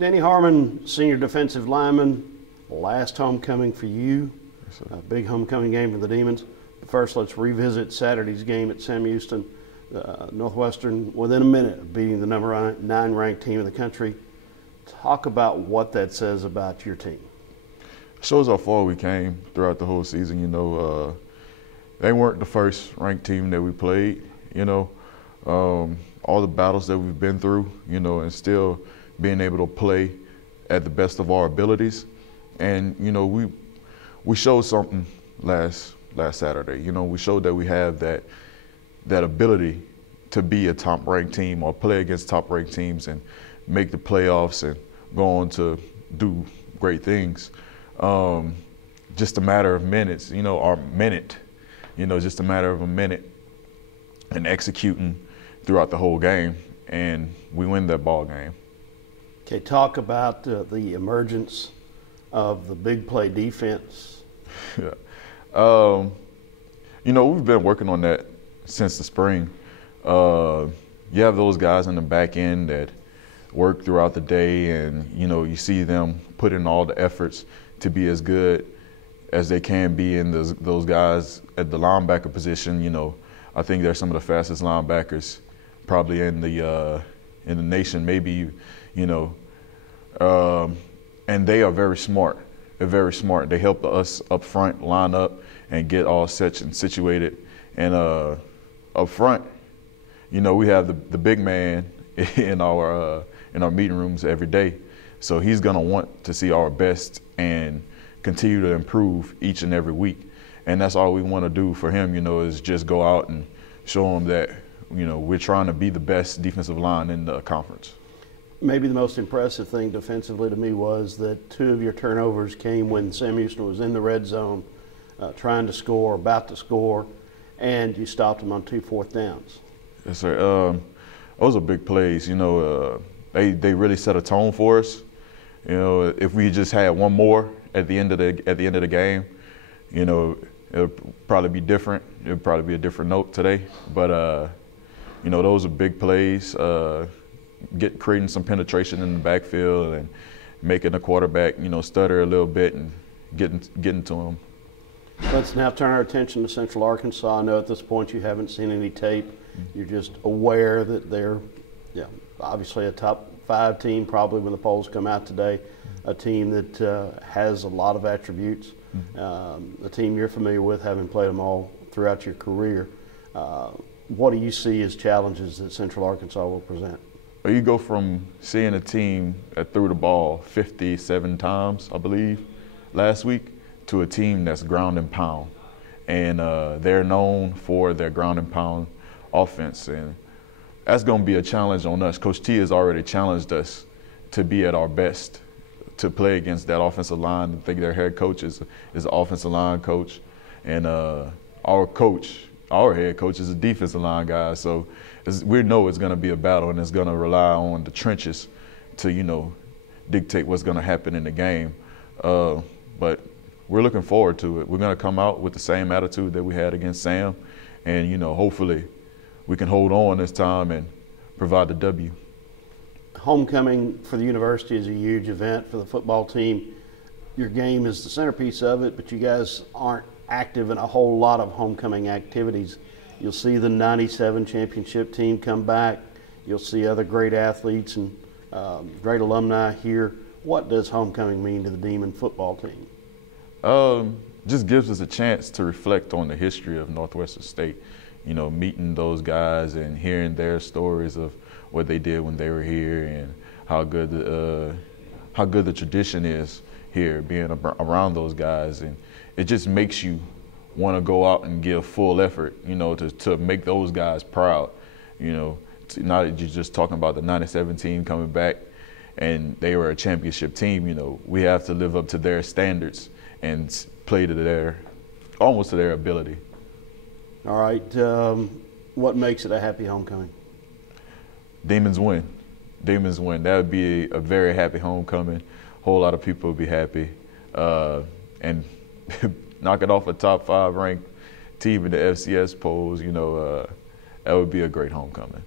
Danny Harmon, senior defensive lineman, last homecoming for you. Yes, A big homecoming game for the Demons. But first, let's revisit Saturday's game at Sam Houston. Northwestern, within a minute of beating the number 9 ranked team in the country. Talk about what that says about your team. Shows how far we came throughout the whole season. They weren't the first ranked team that we played. All the battles that we've been through, and still being able to play at the best of our abilities. And we showed something last Saturday. We showed that we have that ability to be a top-ranked team or play against top-ranked teams and make the playoffs and go on to do great things. Just a matter of minutes, or minute, just a matter of a minute and executing throughout the whole game, and we win that ball game. Okay, talk about the emergence of the big play defense. Yeah. We've been working on that since the spring. You have those guys in the back end that work throughout the day, and you see them put in all the efforts to be as good as they can be. And those guys at the linebacker position, I think they're some of the fastest linebackers probably in the nation, maybe, and they are very smart. They're very smart. They help us up front line up and get all set and situated. And up front, we have the big man in our meeting rooms every day. So he's gonna want to see our best and continue to improve each and every week. And that's all we want to do for him, is just go out and show him that, we're trying to be the best defensive line in the conference. Maybe the most impressive thing defensively to me was that 2 of your turnovers came when Sam Houston was in the red zone, trying to score, about to score, and you stopped them on 2 4th downs. Yes, sir. Those are big plays. They really set a tone for us. If we just had one more at the end of the game, it'll probably be different. It'll probably be a different note today. But those are big plays. Creating some penetration in the backfield and making the quarterback, stutter a little bit and getting to him. Let's now turn our attention to Central Arkansas. I know at this point you haven't seen any tape. You're just aware that they're, obviously a top 5 team, probably when the polls come out today, a team that has a lot of attributes, a team you're familiar with, having played them all throughout your career. What do you see as challenges that Central Arkansas will present? Well, you go from seeing a team that threw the ball 57 times, I believe, last week, to a team that's ground and pound. And they're known for their ground and pound offense. And that's going to be a challenge on us. Coach T has already challenged us to be at our best, to play against that offensive line. I think their head coach is an offensive line coach. And our head coach is a defensive line guy. So we know it's going to be a battle, and it's going to rely on the trenches to, dictate what's going to happen in the game. But we're looking forward to it. We're going to come out with the same attitude that we had against Sam, and, hopefully we can hold on this time and provide the W. Homecoming for the university is a huge event for the football team. Your game is the centerpiece of it, but you guys aren't active in a whole lot of homecoming activities. You'll see the '97 championship team come back. You'll see other great athletes and great alumni here. What does homecoming mean to the Demon football team? Just gives us a chance to reflect on the history of Northwestern State. Meeting those guys and hearing their stories of what they did when they were here and how good the tradition is here, being around those guys. And it just makes you want to go out and give full effort, to make those guys proud. Not that you're just talking about the '97 team coming back and they were a championship team. We have to live up to their standards and play to almost to their ability. All right. What makes it a happy homecoming? Demons win. Demons win. That would be a very happy homecoming. A whole lot of people would be happy. And knocking off a top 5 ranked team in the FCS polls, that would be a great homecoming.